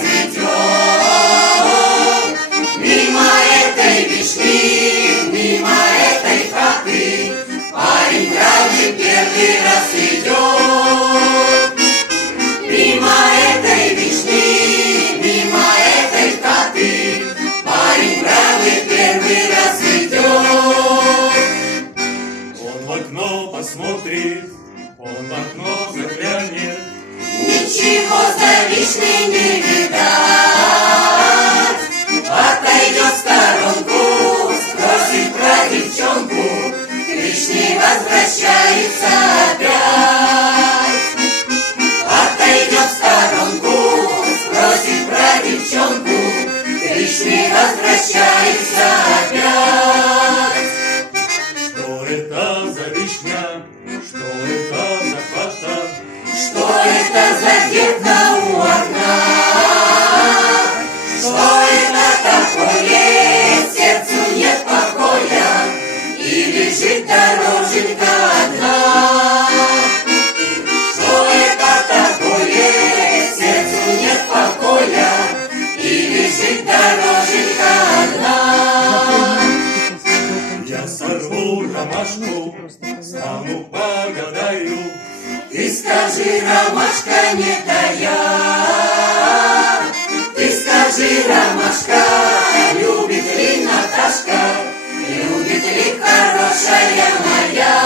цветет. Мимо этой вишни, мимо этой хаты парень правый первый раз идет. Мимо этой вишни, мимо этой хаты парень правый первый раз идет. Он в окно посмотрит, он в окно заглянет. Ничего за вишней не видать. Отойдет в сторонку, спросит про девчонку, к вишне возвращается опять. Отойдет в сторонку, спросит про девчонку, к вишне возвращается опять. Что это за вишня? Что это за хата? Что это за девка у окна? Что это такое? Сердцу нет покоя, и лежит дороженька одна. Что это такое? Сердцу нет покоя, и лежит дороженька одна. Я сорву ромашку, стану погадаю. Ты скажи, ромашка, не тая. Ты скажи, ромашка, любит ли Наташка, любит ли хорошая моя?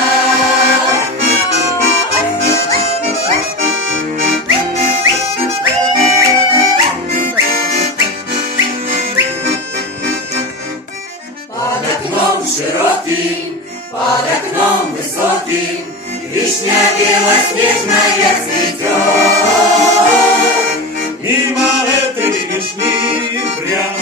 Под окном широким, под окном высоким вишня белоснежная цветет. Мимо этой вишни прямо